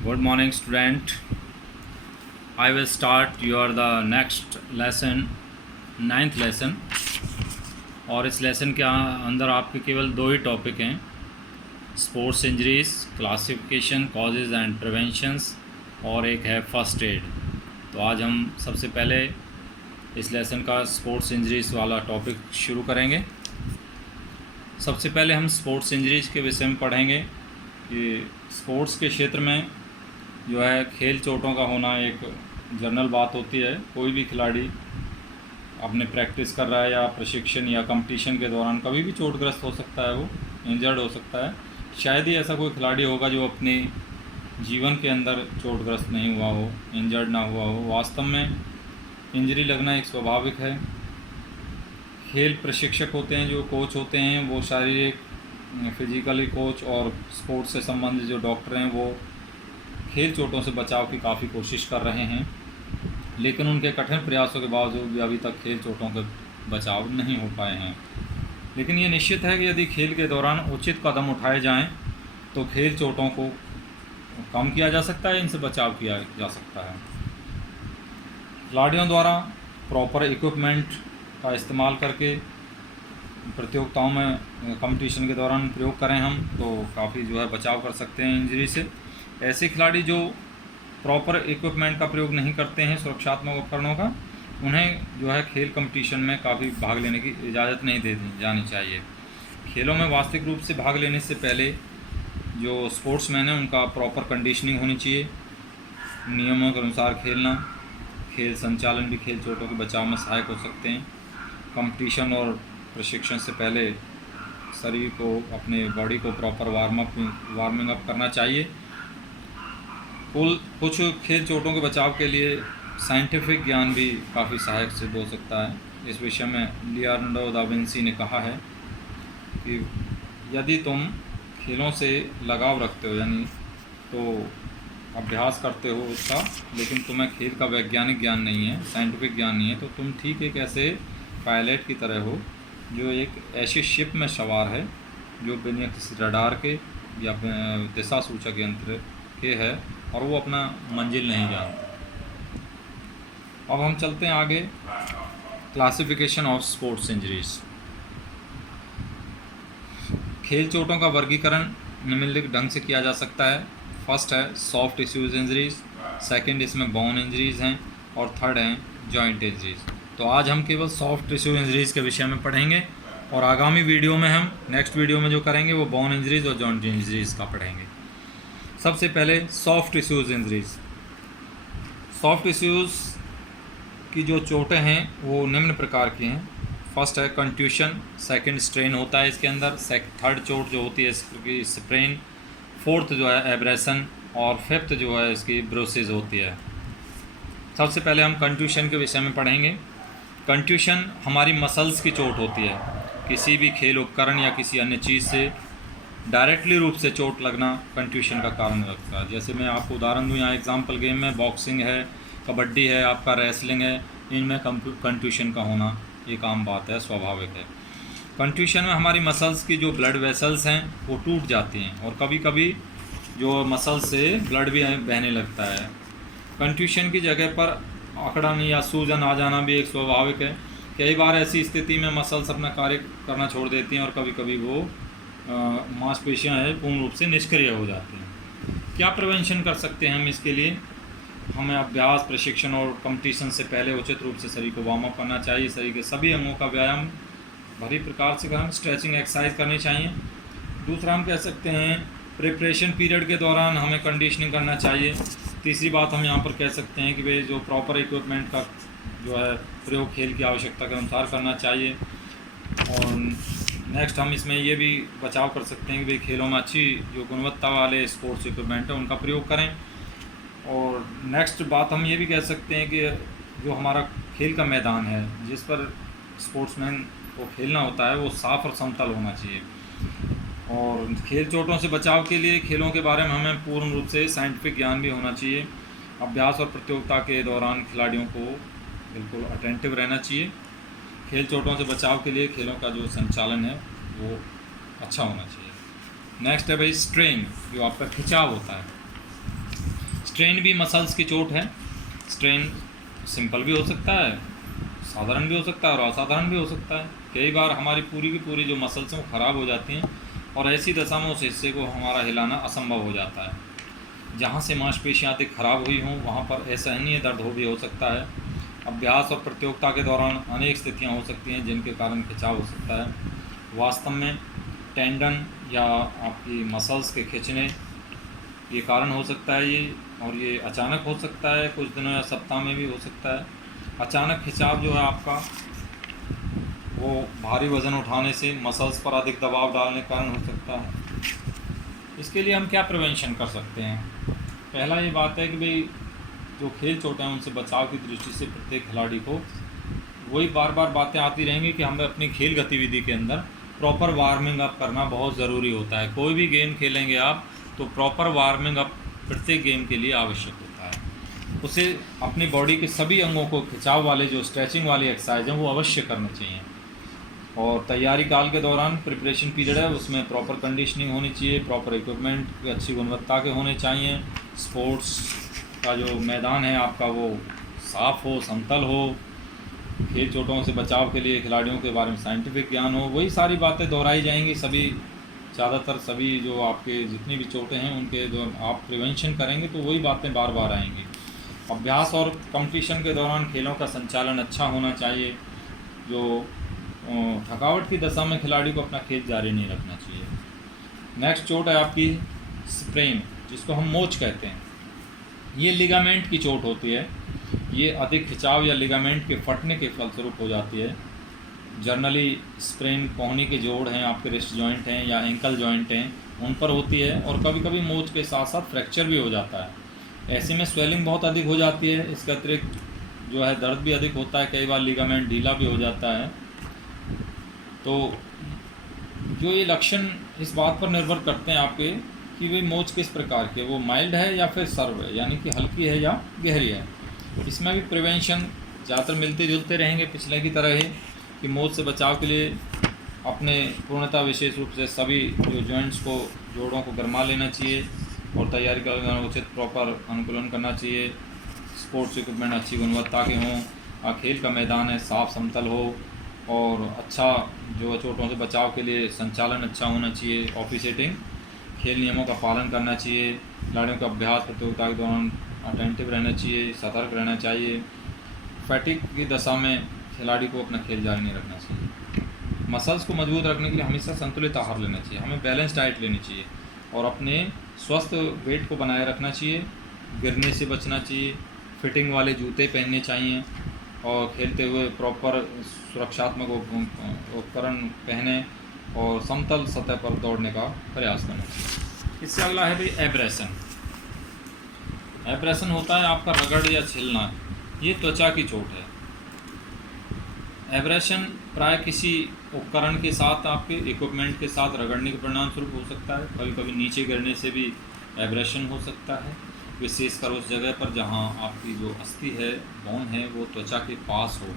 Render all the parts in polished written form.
Good morning, student. I will start your the next lesson, ninth lesson. और इस lesson के अंदर आपके केवल दो ही टॉपिक हैं, sports injuries, classification, causes and preventions, और एक है फर्स्ट एड। तो आज हम सबसे पहले इस लेसन का स्पोर्ट्स इंजरीज वाला टॉपिक शुरू करेंगे। सबसे पहले हम स्पोर्ट्स इंजरीज के विषय में पढ़ेंगे कि स्पोर्ट्स के क्षेत्र में जो है खेल चोटों का होना एक जनरल बात होती है। कोई भी खिलाड़ी अपने प्रैक्टिस कर रहा है या प्रशिक्षण या कंपटीशन के दौरान कभी भी चोटग्रस्त हो सकता है, वो इंजर्ड हो सकता है। शायद ही ऐसा कोई खिलाड़ी होगा जो अपने जीवन के अंदर चोटग्रस्त नहीं हुआ हो, इंजर्ड ना हुआ हो। वास्तव में इंजरी लगना एक स्वाभाविक है। खेल प्रशिक्षक होते हैं, जो कोच होते हैं, वो शारीरिक फिजिकली कोच और स्पोर्ट्स से संबंधित जो डॉक्टर हैं वो खेल चोटों से बचाव की काफ़ी कोशिश कर रहे हैं, लेकिन उनके कठिन प्रयासों के बावजूद भी अभी तक खेल चोटों के बचाव नहीं हो पाए हैं। लेकिन ये निश्चित है कि यदि खेल के दौरान उचित कदम उठाए जाएं तो खेल चोटों को कम किया जा सकता है, इनसे बचाव किया जा सकता है। खिलाड़ियों द्वारा प्रॉपर इक्विपमेंट का इस्तेमाल करके प्रतियोगिताओं में कंपटीशन के दौरान प्रयोग करें हम तो काफ़ी जो है बचाव कर सकते हैं इंजरी से। ऐसे खिलाड़ी जो प्रॉपर इक्विपमेंट का प्रयोग नहीं करते हैं, सुरक्षात्मक उपकरणों का, उन्हें जो है खेल कंपटीशन में काफ़ी भाग लेने की इजाज़त नहीं दे जानी चाहिए। खेलों में वास्तविक रूप से भाग लेने से पहले जो स्पोर्ट्समैन हैं उनका प्रॉपर कंडीशनिंग होनी चाहिए, नियमों के अनुसार खेलना। खेल संचालन भी खेल चोटों के बचाव में सहायक हो सकते हैं। कंपटीशन और प्रशिक्षण से पहले शरीर को, अपने बॉडी को प्रॉपर वार्मिंग अप करना चाहिए। कुछ खेल चोटों के बचाव के लिए साइंटिफिक ज्ञान भी काफ़ी सहायक सिद्ध हो सकता है। इस विषय में लियोनार्डो दा विंसी ने कहा है कि यदि तुम खेलों से लगाव रखते हो, यानी तो अभ्यास करते हो उसका, लेकिन तुम्हें खेल का वैज्ञानिक ज्ञान नहीं है, साइंटिफिक ज्ञान नहीं है, तो तुम ठीक एक ऐसे पायलट की तरह हो जो एक ऐसी शिप में सवार है जो बिना किसी रडार के या दिशा सूचक यंत्र के है और वो अपना मंजिल नहीं जानता। अब हम चलते हैं आगे, क्लासिफिकेशन ऑफ स्पोर्ट्स इंजरीज। खेल चोटों का वर्गीकरण निम्नलिखित ढंग से किया जा सकता है। फर्स्ट है सॉफ्ट टिश्यूज इंजरीज, सेकंड इसमें बोन इंजरीज हैं, और थर्ड हैं जॉइंट इंजरीज। तो आज हम केवल सॉफ्ट टिश्यू इंजरीज के विषय में पढ़ेंगे और आगामी वीडियो में हम नेक्स्ट वीडियो में जो करेंगे वो बोन इंजरीज और जॉइंट इंजरीज का पढ़ेंगे। सबसे पहले soft tissues injuries. Soft tissues की जो चोटें हैं वो निम्न प्रकार की हैं। फर्स्ट है कंट्यूशन, सेकंड स्ट्रेन होता है इसके अंदर, थर्ड चोट जो होती है इसकी स्प्रेन, फोर्थ जो है एब्रेशन, और फिफ्थ जो है इसकी ब्रोसिस होती है। सबसे पहले हम कंट्यूशन के विषय में पढ़ेंगे। कंट्यूशन हमारी मसल्स की चोट होती है। किसी भी खेल उपकरण या किसी अन्य चीज़ से डायरेक्टली रूप से चोट लगना कंट्यूशन का कारण लगता है। जैसे मैं आपको उदाहरण दूं, यहाँ एग्जांपल गेम में बॉक्सिंग है, कबड्डी है, आपका रेसलिंग है, इनमें कंट्यूशन का होना एक आम बात है, स्वाभाविक है। कंट्यूशन में हमारी मसल्स की जो ब्लड वेसल्स हैं वो टूट जाती हैं और कभी कभी जो मसल्स से ब्लड भी बहने लगता है। कंट्यूशन की जगह पर अकड़न या सूजन आ जाना भी एक स्वाभाविक है। कई बार ऐसी स्थिति में मसल्स अपना कार्य करना छोड़ देती हैं और कभी कभी वो मांसपेशियां हैं पूर्ण रूप से निष्क्रिय हो जाती हैं। क्या प्रिवेंशन कर सकते हैं हम इसके लिए? हमें अभ्यास, प्रशिक्षण और कंपटीशन से पहले उचित रूप से शरीर को वार्म अप करना चाहिए। शरीर के सभी अंगों का व्यायाम भली प्रकार से हम स्ट्रेचिंग एक्सरसाइज करनी चाहिए। दूसरा हम कह सकते हैं प्रिपरेशन पीरियड के दौरान हमें कंडीशनिंग करना चाहिए। तीसरी बात हम यहाँ पर कह सकते हैं कि भाई जो प्रॉपर इक्विपमेंट का जो है प्रयोग खेल की आवश्यकता के अनुसार करना चाहिए। और नेक्स्ट हम इसमें ये भी बचाव कर सकते हैं कि भाई खेलों में अच्छी जो गुणवत्ता वाले स्पोर्ट्स इक्विपमेंट है उनका प्रयोग करें। और नेक्स्ट बात हम ये भी कह सकते हैं कि जो हमारा खेल का मैदान है जिस पर स्पोर्ट्समैन को खेलना होता है वो साफ़ और समतल होना चाहिए। और खेल चोटों से बचाव के लिए खेलों के बारे में हमें पूर्ण रूप से साइंटिफिक ज्ञान भी होना चाहिए। अभ्यास और प्रतियोगिता के दौरान खिलाड़ियों को बिल्कुल अटेंटिव रहना चाहिए। खेल चोटों से बचाव के लिए खेलों का जो संचालन है वो अच्छा होना चाहिए। नेक्स्ट है भाई स्ट्रेन, जो आपका खिंचाव होता है। स्ट्रेन भी मसल्स की चोट है। स्ट्रेन सिंपल भी हो सकता है, साधारण भी हो सकता है और असाधारण भी हो सकता है। कई बार हमारी पूरी की पूरी जो मसल्स हैं वो ख़राब हो जाती हैं और ऐसी दशा में उस हिस्से को हमारा हिलाना असंभव हो जाता है। जहाँ से मांसपेशियाँ अधिक खराब हुई हों वहाँ पर असहनीय दर्द भी हो सकता है। अभ्यास और प्रतियोगिता के दौरान अनेक स्थितियाँ हो सकती हैं जिनके कारण खिंचाव हो सकता है। वास्तव में टेंडन या आपकी मसल्स के खिंचने ये कारण हो सकता है ये, और ये अचानक हो सकता है, कुछ दिनों या सप्ताह में भी हो सकता है। अचानक खिंचाव जो है आपका वो भारी वज़न उठाने से मसल्स पर अधिक दबाव डालने के कारण हो सकता है। इसके लिए हम क्या प्रिवेंशन कर सकते हैं? पहला ये बात है कि भाई जो खेल चोटें हैं उनसे बचाव की दृष्टि से प्रत्येक खिलाड़ी को वही बार बार बातें आती रहेंगी कि हमें अपनी खेल गतिविधि के अंदर प्रॉपर वार्मिंग अप करना बहुत ज़रूरी होता है। कोई भी गेम खेलेंगे आप तो प्रॉपर वार्मिंग अप प्रत्येक गेम के लिए आवश्यक होता है। उसे अपनी बॉडी के सभी अंगों को खिंचाव वाले जो स्ट्रेचिंग वाली एक्सरसाइज हैं वो अवश्य करने चाहिए। और तैयारी काल के दौरान प्रिपरेशन पीरियड है उसमें प्रॉपर कंडीशनिंग होनी चाहिए, प्रॉपर इक्विपमेंट अच्छी गुणवत्ता के होने चाहिए। स्पोर्ट्स का जो मैदान है आपका वो साफ़ हो, समतल हो, खेल चोटों से बचाव के लिए खिलाड़ियों के बारे में साइंटिफिक ज्ञान हो, वही सारी बातें दोहराई जाएंगी। ज़्यादातर सभी जो आपके जितनी भी चोटें हैं उनके जो आप प्रिवेंशन करेंगे तो वही बातें बार बार आएंगी। अभ्यास और कंपटीशन के दौरान खेलों का संचालन अच्छा होना चाहिए। जो थकावट की दशा में खिलाड़ी को अपना खेल जारी नहीं रखना चाहिए। नेक्स्ट चोट है आपकी स्प्रेन, जिसको हम मोच कहते हैं। ये लिगामेंट की चोट होती है। ये अधिक खिंचाव या लिगामेंट के फटने के फलस्वरूप हो जाती है। जनरली स्प्रेन कोहनी के जोड़ हैं, आपके रिस्ट जॉइंट हैं या एंकल जॉइंट हैं, उन पर होती है और कभी कभी मोच के साथ साथ फ्रैक्चर भी हो जाता है। ऐसे में स्वेलिंग बहुत अधिक हो जाती है। इसके अतिरिक्त जो है दर्द भी अधिक होता है, कई बार लिगामेंट ढीला भी हो जाता है। तो जो ये लक्षण इस बात पर निर्भर करते हैं आपके कि भाई मोच किस प्रकार की है, वो माइल्ड है या फिर सर्व है, यानी कि हल्की है या गहरी है। इसमें भी प्रिवेंशन ज़्यादातर मिलते जुलते रहेंगे पिछले की तरह ही, कि मोच से बचाव के लिए अपने पूर्णतः विशेष रूप से सभी जो जॉइंट्स को, जोड़ों को गरमा लेना चाहिए और तैयारी का उचित प्रॉपर अनुकूलन करना चाहिए। स्पोर्ट्स इक्विपमेंट अच्छी गुणवत्ता के हों, खेल का मैदान है साफ समतल हो और अच्छा जो चोटों से बचाव के लिए संचालन अच्छा होना चाहिए। ऑफिसेटिंग खेल नियमों का पालन करना चाहिए। खिलाड़ियों का अभ्यास प्रतियोगिता के दौरान अटेंटिव रहना चाहिए, सतर्क रहना चाहिए। फैटिग की दशा में खिलाड़ी को अपना खेल जारी नहीं रखना चाहिए। मसल्स को मजबूत रखने के लिए हमेशा संतुलित आहार लेना चाहिए, हमें बैलेंस डाइट लेनी चाहिए और अपने स्वस्थ वेट को बनाए रखना चाहिए। गिरने से बचना चाहिए, फिटिंग वाले जूते पहनने चाहिए और खेलते हुए प्रॉपर सुरक्षात्मक उपकरण पहने और समतल सतह पर दौड़ने का प्रयास करना चाहिए। इससे अगला है भाई एब्रेशन। एब्रेशन होता है आपका रगड़ या छिलना, ये त्वचा की चोट है। एब्रेशन प्राय किसी उपकरण के साथ, आपके इक्विपमेंट के साथ रगड़ने के परिणाम स्वरूप हो सकता है। कभी कभी नीचे गिरने से भी एब्रेशन हो सकता है, विशेषकर उस जगह पर जहां आपकी जो अस्थि है, बोन है, वो त्वचा के पास हो।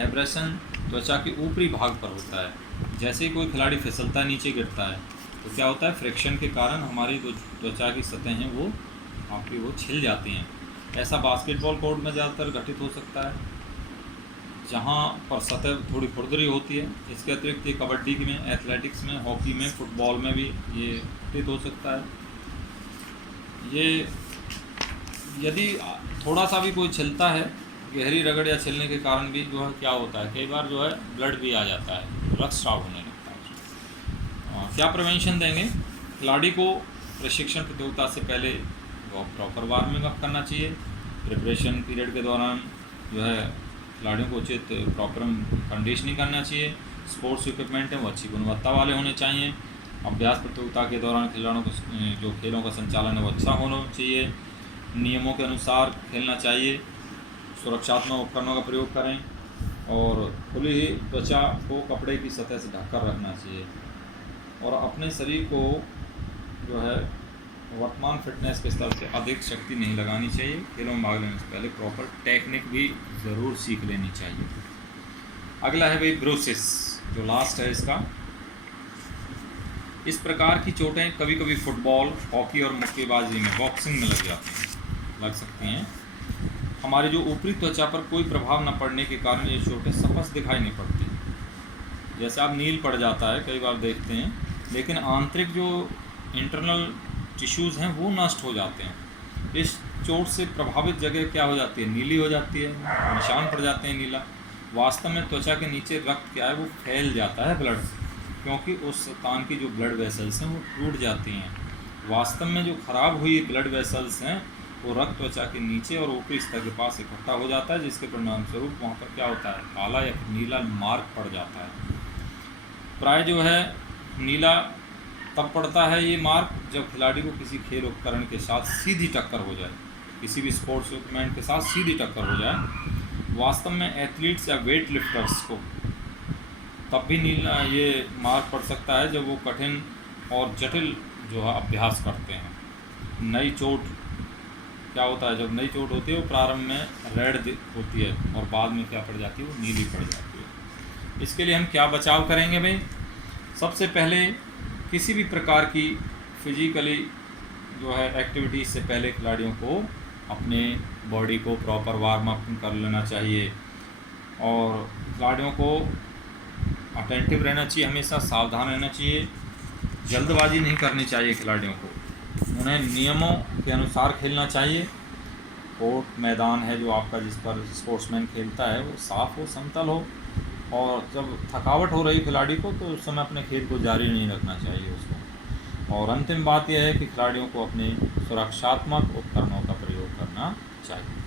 एब्रेशन त्वचा के ऊपरी भाग पर होता है। जैसे ही कोई खिलाड़ी फिसलता है, नीचे गिरता है, तो क्या होता है, फ्रिक्शन के कारण हमारी जो त्वचा की सतह हैं वो आपकी वो छिल जाती हैं। ऐसा बास्केटबॉल कोर्ट में ज़्यादातर घटित हो सकता है, जहाँ पर सतह थोड़ी खुरदरी होती है। इसके अतिरिक्त ये कबड्डी में, एथलेटिक्स में, हॉकी में, फुटबॉल में भी ये घटित हो सकता है। ये यदि थोड़ा सा भी कोई छिलता है, गहरी रगड़ या छिलने के कारण भी जो है क्या होता है, कई बार जो है ब्लड भी आ जाता है, रक्तस्राव होने लगता है। क्या प्रिवेंशन देंगे? खिलाड़ी को प्रशिक्षण प्रतियोगिता से पहले प्रॉपर वार्मिंग अप करना चाहिए। प्रिपरेशन पीरियड के दौरान जो है खिलाड़ियों को उचित प्रॉपर कंडीशनिंग करना चाहिए। स्पोर्ट्स इक्विपमेंट हैं वो अच्छी गुणवत्ता वाले होने चाहिए। अभ्यास प्रतियोगिता के दौरान खिलाड़ियों को जो खेलों का संचालन है वो अच्छा होना चाहिए। नियमों के अनुसार खेलना चाहिए। सुरक्षात्मक उपकरणों का प्रयोग करें और खुली त्वचा को कपड़े की सतह से ढककर रखना चाहिए और अपने शरीर को जो है वर्तमान फिटनेस के स्तर से अधिक शक्ति नहीं लगानी चाहिए। खेलों में भाग लेने से पहले प्रॉपर टेक्निक भी ज़रूर सीख लेनी चाहिए। अगला है भाई ब्रूसिस, जो लास्ट है इसका। इस प्रकार की चोटें कभी कभी फुटबॉल, हॉकी और मुक्केबाजी में, बॉक्सिंग में लग जाती हैं। लग सकती हैं। हमारी जो ऊपरी त्वचा पर कोई प्रभाव न पड़ने के कारण ये चोटें स्पष्ट दिखाई नहीं पड़ती। जैसे आप नील पड़ जाता है कई बार देखते हैं, लेकिन आंतरिक जो इंटरनल टिश्यूज़ हैं वो नष्ट हो जाते हैं। इस चोट से प्रभावित जगह क्या हो जाती है, नीली हो जाती है, निशान पड़ जाते हैं नीला। वास्तव में त्वचा के नीचे रक्त क्या है वो फैल जाता है ब्लड से, क्योंकि उस स्थान की जो ब्लड वेसल्स हैं वो टूट जाती हैं। वास्तव में जो ख़राब हुई ब्लड वेसल्स हैं वो रक्त त्वचा के नीचे और ऊपरी स्तर के पास इकट्ठा हो जाता है, जिसके परिणाम स्वरूप वहाँ पर क्या होता है, काला या नीला मार्क पड़ जाता है। प्राय जो है नीला तब पड़ता है ये मार्क जब खिलाड़ी को किसी खेल उपकरण के साथ सीधी टक्कर हो जाए, किसी भी स्पोर्ट्स इक्विपमेंट के साथ सीधी टक्कर हो जाए। वास्तव में एथलीट्स या वेट लिफ्टर्स को तब भी नीला ये मार्क पड़ सकता है जब वो कठिन और जटिल जो है अभ्यास करते हैं। नई चोट क्या होता है, जब नई चोट होती है वो प्रारंभ में रेड होती है और बाद में क्या पड़ जाती है, वो नीली पड़ जाती है। इसके लिए हम क्या बचाव करेंगे भाई? सबसे पहले किसी भी प्रकार की फिजिकली जो है एक्टिविटी से पहले खिलाड़ियों को अपने बॉडी को प्रॉपर वार्म अप कर लेना चाहिए और खिलाड़ियों को अटेंटिव रहना चाहिए, हमेशा सावधान रहना चाहिए। जल्दबाजी नहीं करनी चाहिए खिलाड़ियों को, उन्हें नियमों के अनुसार खेलना चाहिए। कोर्ट मैदान है जो आपका जिस पर स्पोर्ट्समैन खेलता है वो साफ़ हो, समतल हो, और जब थकावट हो रही खिलाड़ी को तो उस समय अपने खेल को जारी नहीं रखना चाहिए उसको। और अंतिम बात यह है कि खिलाड़ियों को अपने सुरक्षात्मक उपकरणों का प्रयोग करना चाहिए।